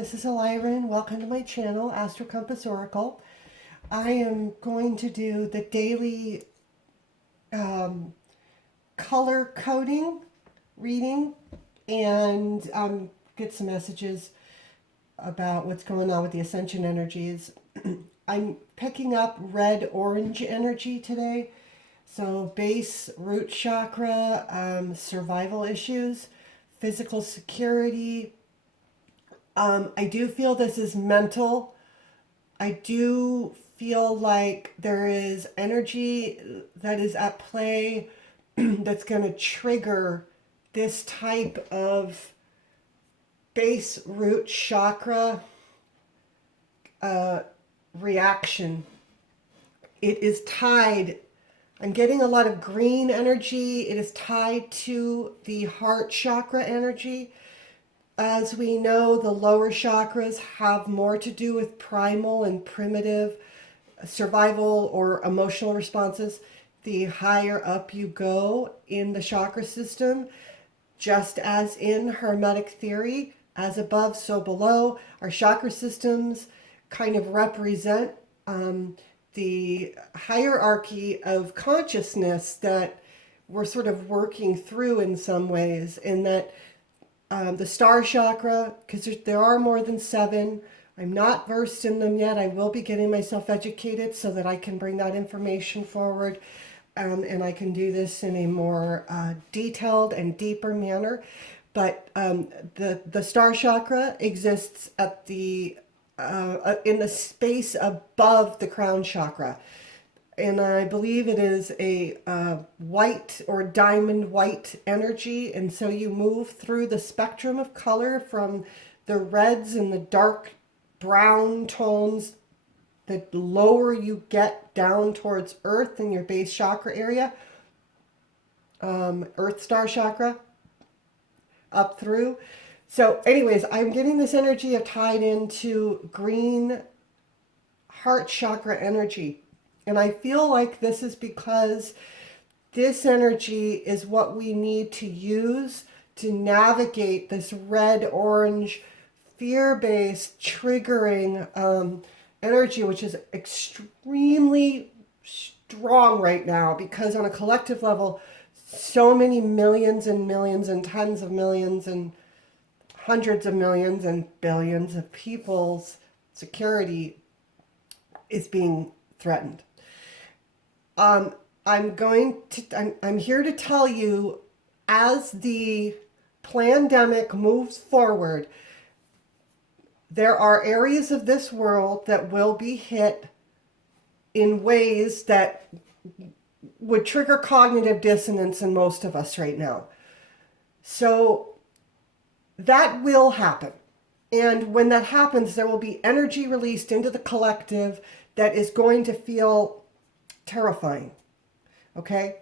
this is Elira. Welcome to my channel, Astro Compass Oracle. I am going to do the daily color coding reading and get some messages about what's going on with the Ascension energies. I'm picking up red-orange energy today. So base, root chakra, survival issues, physical security. I do feel this is mental. I do feel like there is energy that is at play that's going to trigger this type of base root chakra reaction. It is tied. I'm getting a lot of green energy. It is tied to the heart chakra energy. As we know, the lower chakras have more to do with primal and primitive survival or emotional responses. The higher up you go in the chakra system, just as in Hermetic theory, as above, so below, our chakra systems kind of represent the hierarchy of consciousness that we're sort of working through in some ways, in that the star chakra, because there are more than 7. I'm not versed in them yet. I will be getting myself educated so that I can bring that information forward, and I can do this in a more detailed and deeper manner. But the star chakra exists at the in the space above the crown chakra. And I believe it is a white or diamond white energy. And so you move through the spectrum of color from the reds and the dark brown tones. The lower you get down towards earth in your base chakra area, earth star chakra, up through. So anyways, I'm getting this energy of tied into green heart chakra energy. And I feel like this is because this energy is what we need to use to navigate this red-orange, fear-based, triggering energy, which is extremely strong right now, because on a collective level, so many millions and millions and tens of millions and hundreds of millions and billions of people's security is being threatened. I'm here to tell you, as the pandemic moves forward, there are areas of this world that will be hit in ways that would trigger cognitive dissonance in most of us right now. So that will happen. And when that happens, there will be energy released into the collective that is going to feel terrifying. Okay?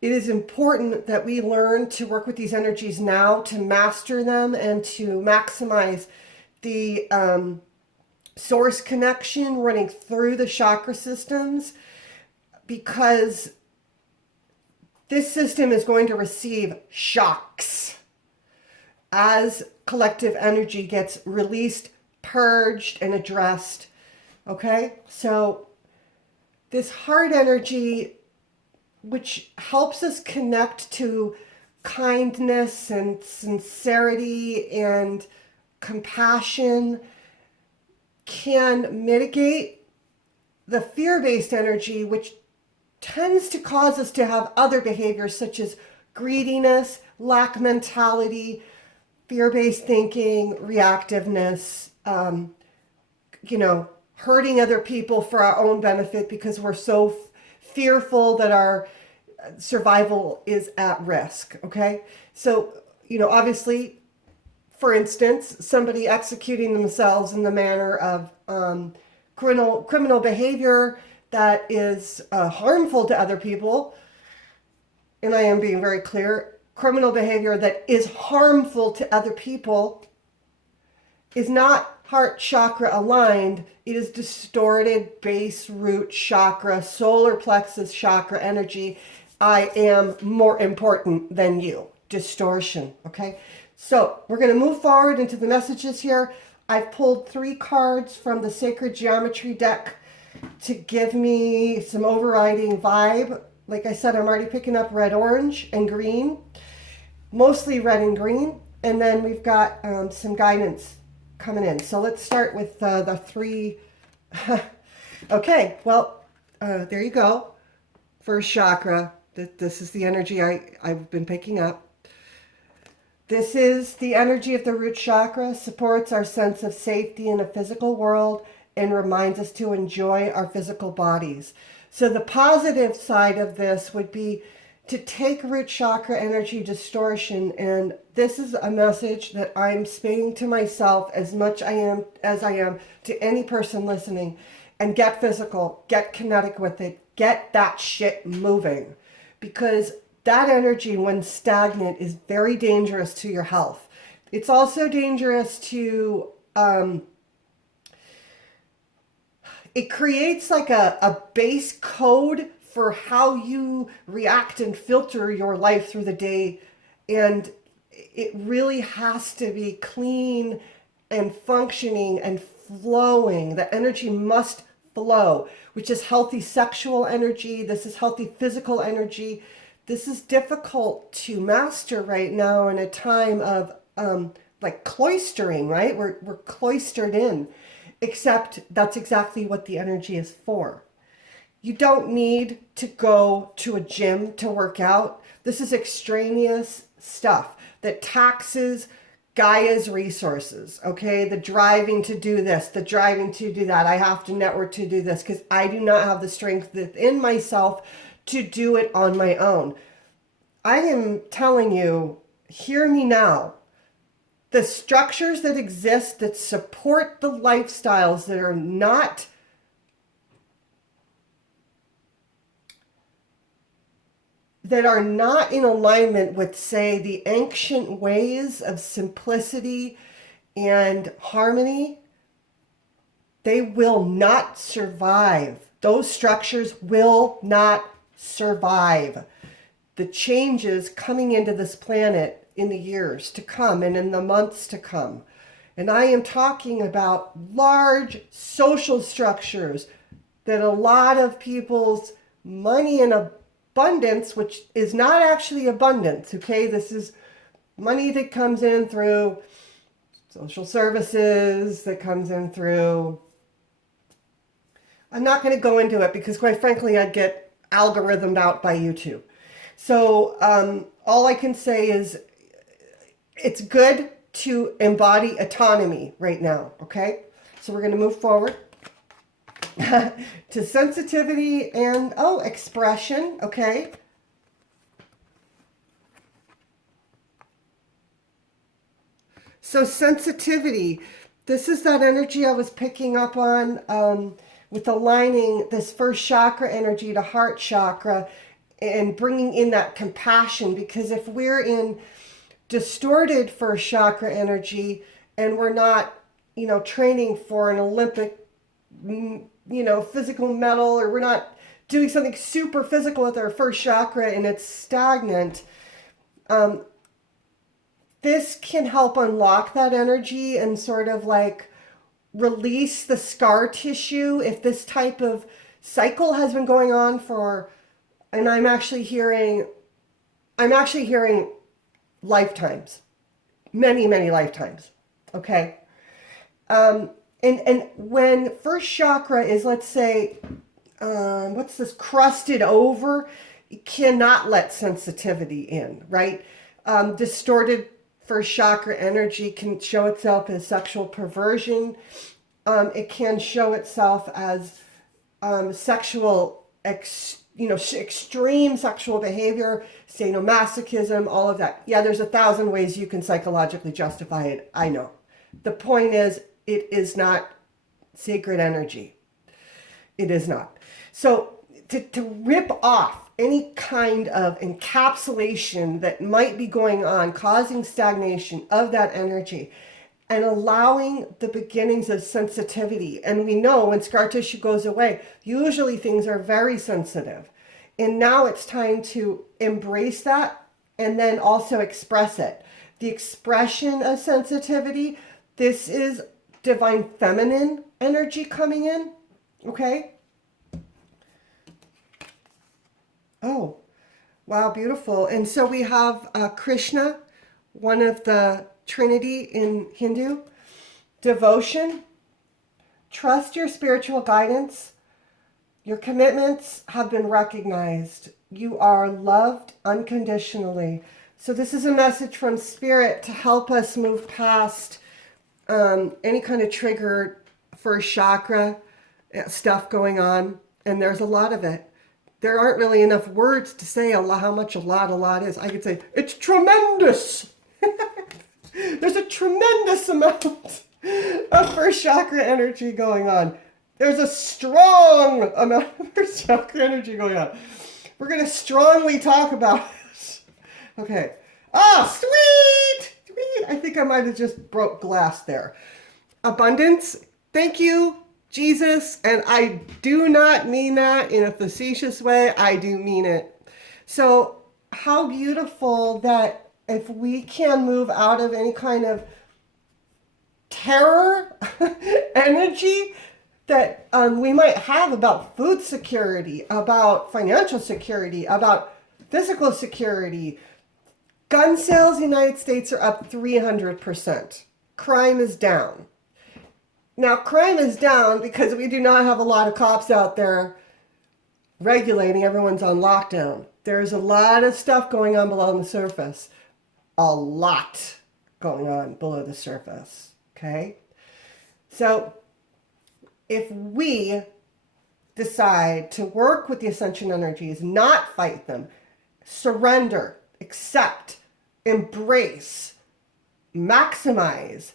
It is important that we learn to work with these energies now, to master them and to maximize the source connection running through the chakra systems, because this system is going to receive shocks as collective energy gets released, purged, and addressed. Okay? So this heart energy, which helps us connect to kindness and sincerity and compassion, can mitigate the fear-based energy, which tends to cause us to have other behaviors such as greediness, lack mentality, fear-based thinking, reactiveness, hurting other people for our own benefit because we're so fearful that our survival is at risk. Okay? So, obviously, for instance, somebody executing themselves in the manner of criminal behavior that is harmful to other people, and I am being very clear, criminal behavior that is harmful to other people is not heart chakra aligned. It is distorted base root chakra, solar plexus chakra energy. I am more important than you. Distortion, okay? So we're going to move forward into the messages here. I've pulled 3 cards from the Sacred Geometry deck to give me some overriding vibe. Like I said, I'm already picking up red, orange, and green. Mostly red and green. And then we've got some guidance coming in. So let's start with the 3. Okay, well, there you go. First chakra. This is the energy I've been picking up. This is the energy of the root chakra, supports our sense of safety in a physical world and reminds us to enjoy our physical bodies. So the positive side of this would be to take root chakra energy distortion, and this is a message that I'm saying to myself as much as I am to any person listening, and get physical, get kinetic with it, get that shit moving, because that energy, when stagnant, is very dangerous to your health. It's also dangerous to, it creates like a base code for how you react and filter your life through the day. And it really has to be clean and functioning and flowing. The energy must flow, which is healthy sexual energy. This is healthy physical energy. This is difficult to master right now in a time of like cloistering, right? We're cloistered in, except that's exactly what the energy is for. You don't need to go to a gym to work out. This is extraneous stuff that taxes Gaia's resources, okay? The driving to do this, the driving to do that. I have to network to do this because I do not have the strength within myself to do it on my own. I am telling you, hear me now. The structures that exist that support the lifestyles that are not in alignment with, say, the ancient ways of simplicity and harmony, they will not survive. Those structures will not survive the changes coming into this planet in the years to come and in the months to come. And I am talking about large social structures that a lot of people's money in abundance, which is not actually abundance, okay? This is money that comes in through social services, that comes in through... I'm not going to go into it because, quite frankly, I'd get algorithmed out by YouTube. So all I can say is it's good to embody autonomy right now, okay? So we're going to move forward to sensitivity and, expression, okay? So sensitivity, this is that energy I was picking up on with aligning this first chakra energy to heart chakra and bringing in that compassion, because if we're in distorted first chakra energy and we're not, training for an Olympic, physical medal, or we're not doing something super physical with our first chakra and it's stagnant, this can help unlock that energy and sort of like release the scar tissue if this type of cycle has been going on for... And I'm actually hearing lifetimes, many, many lifetimes, okay? And when first chakra is, let's say, what's this, crusted over, you cannot let sensitivity in, right? Distorted first chakra energy can show itself as sexual perversion. It can show itself as sexual extreme sexual behavior, sadomasochism, all of that. Yeah, there's 1,000 ways you can psychologically justify it. I know. The point is, it is not sacred energy. It is not. So to rip off any kind of encapsulation that might be going on, causing stagnation of that energy, and allowing the beginnings of sensitivity. And we know when scar tissue goes away, usually things are very sensitive. And now it's time to embrace that and then also express it. The expression of sensitivity, this is divine feminine energy coming in. Okay. Oh, wow, beautiful. And so we have Krishna, one of the Trinity in Hindu. Devotion. Trust your spiritual guidance. Your commitments have been recognized. You are loved unconditionally. So this is a message from Spirit to help us move past any kind of trigger for chakra stuff going on. And there's a lot of it. There aren't really enough words to say how much a lot is. I could say, it's tremendous. There's a tremendous amount of first chakra energy going on. There's a strong amount of first chakra energy going on. We're going to strongly talk about it. Okay. Sweet! Sweet! I think I might have just broke glass there. Abundance. Thank you, Jesus. And I do not mean that in a facetious way. I do mean it. So how beautiful that if we can move out of any kind of terror energy that we might have about food security, about financial security, about physical security. Gun sales in the United States are up 300%. Crime is down. Now, crime is down because we do not have a lot of cops out there regulating. Everyone's on lockdown. There's a lot of stuff going on below the surface. A lot going on below the surface. Okay? So, if we decide to work with the Ascension energies, not fight them, surrender, accept, embrace, maximize,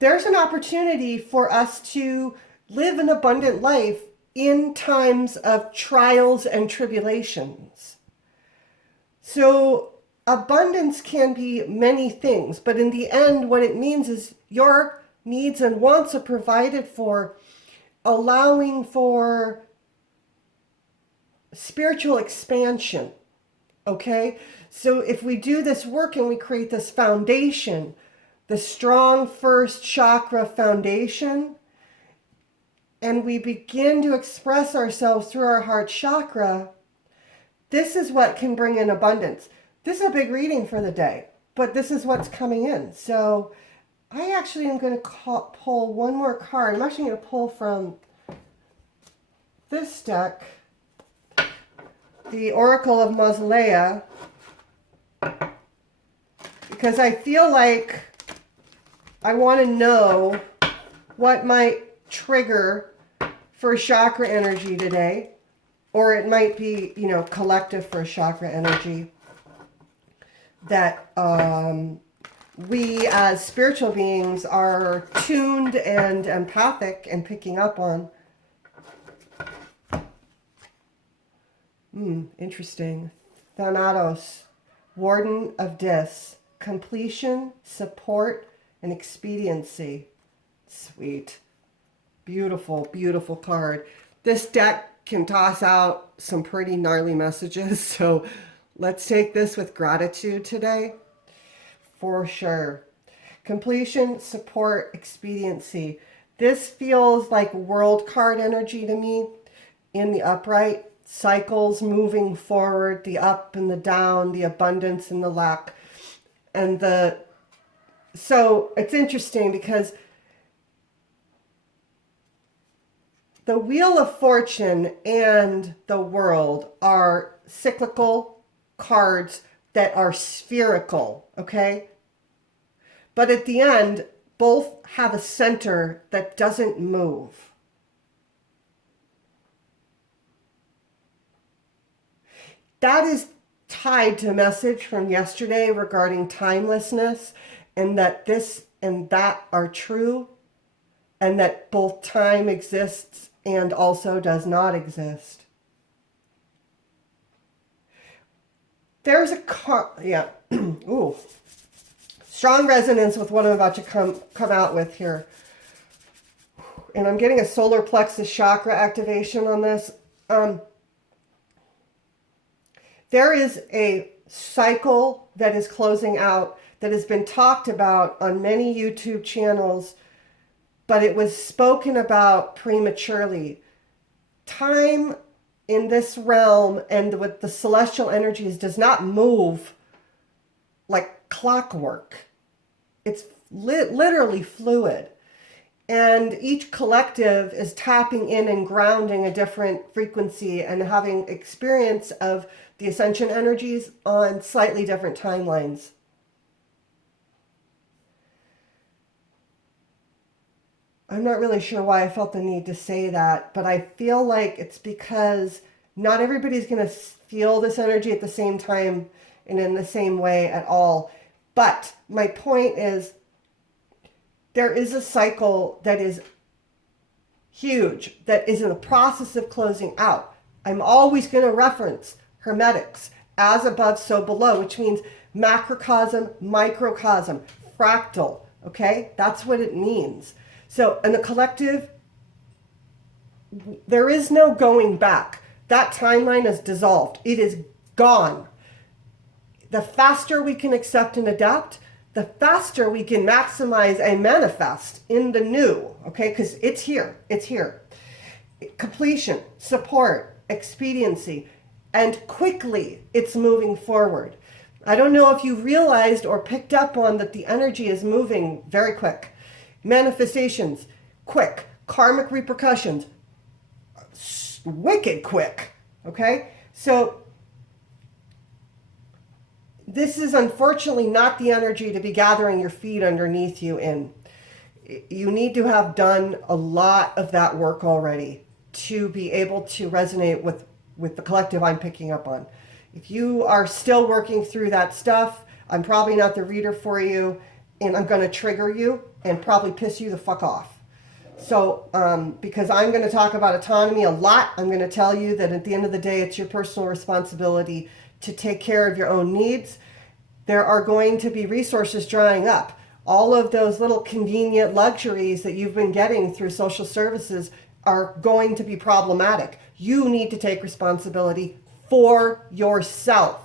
there's an opportunity for us to live an abundant life in times of trials and tribulations. So abundance can be many things, but in the end, what it means is your needs and wants are provided for, allowing for spiritual expansion. Okay? So if we do this work and we create this foundation, the strong first chakra foundation, and we begin to express ourselves through our heart chakra, this is what can bring in abundance. This is a big reading for the day, but this is what's coming in. So I actually am going to pull one more card. I'm actually going to pull from this deck, the Oracle of Mausolea, because I feel like I want to know what might trigger for chakra energy today, or it might be, collective for chakra energy that we as spiritual beings are tuned and empathic and picking up on. Interesting. Thanatos, Warden of Dis, completion, support, and expediency. Sweet. Beautiful, beautiful card. This deck can toss out some pretty gnarly messages, so let's take this with gratitude today. For sure. Completion, support, expediency. This feels like world card energy to me in the upright. Cycles moving forward, the up and the down, the abundance and the lack. And so it's interesting because the Wheel of Fortune and the World are cyclical cards that are spherical, okay? But at the end, both have a center that doesn't move. That is tied to a message from yesterday regarding timelessness, and that this and that are true, and that both time exists and also does not exist. There's a ooh, strong resonance with what I'm about to come out with here. And I'm getting a solar plexus chakra activation on this. There is a cycle that is closing out that has been talked about on many YouTube channels but it was spoken about prematurely. Time in this realm and with the celestial energies does not move like clockwork. It's literally fluid. And each collective is tapping in and grounding a different frequency and having experience of the ascension energies on slightly different timelines. I'm not really sure why I felt the need to say that, but I feel like it's because not everybody's going to feel this energy at the same time and in the same way at all. But my point is, there is a cycle that is huge, that is in the process of closing out. I'm always going to reference hermetics, as above, so below, which means macrocosm, microcosm, fractal, okay? That's what it means. So in the collective, there is no going back. That timeline is dissolved. It is gone. The faster we can accept and adapt, the faster we can maximize and manifest in the new, okay? Because it's here. It's here. Completion, support, expediency, and quickly it's moving forward. I don't know if you realized or picked up on that the energy is moving very quick. Manifestations, quick. Karmic repercussions, wicked quick, okay? So this is unfortunately not the energy to be gathering your feet underneath you in. You need to have done a lot of that work already to be able to resonate with the collective I'm picking up on. If you are still working through that stuff, I'm probably not the reader for you, and I'm going to trigger you and probably piss you the fuck off. So, because I'm going to talk about autonomy a lot, I'm going to tell you that at the end of the day, it's your personal responsibility to take care of your own needs. There are going to be resources drying up. All of those little convenient luxuries that you've been getting through social services are going to be problematic. You need to take responsibility for yourself.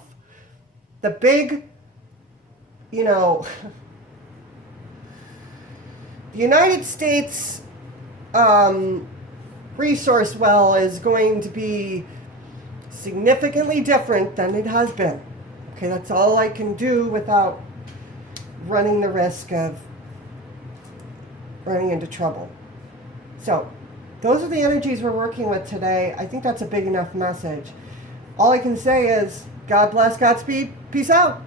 The big, the United States resource well is going to be significantly different than it has been. Okay, that's all I can do without running the risk of running into trouble. So those are the energies we're working with today. I think that's a big enough message. All I can say is God bless, Godspeed, peace out.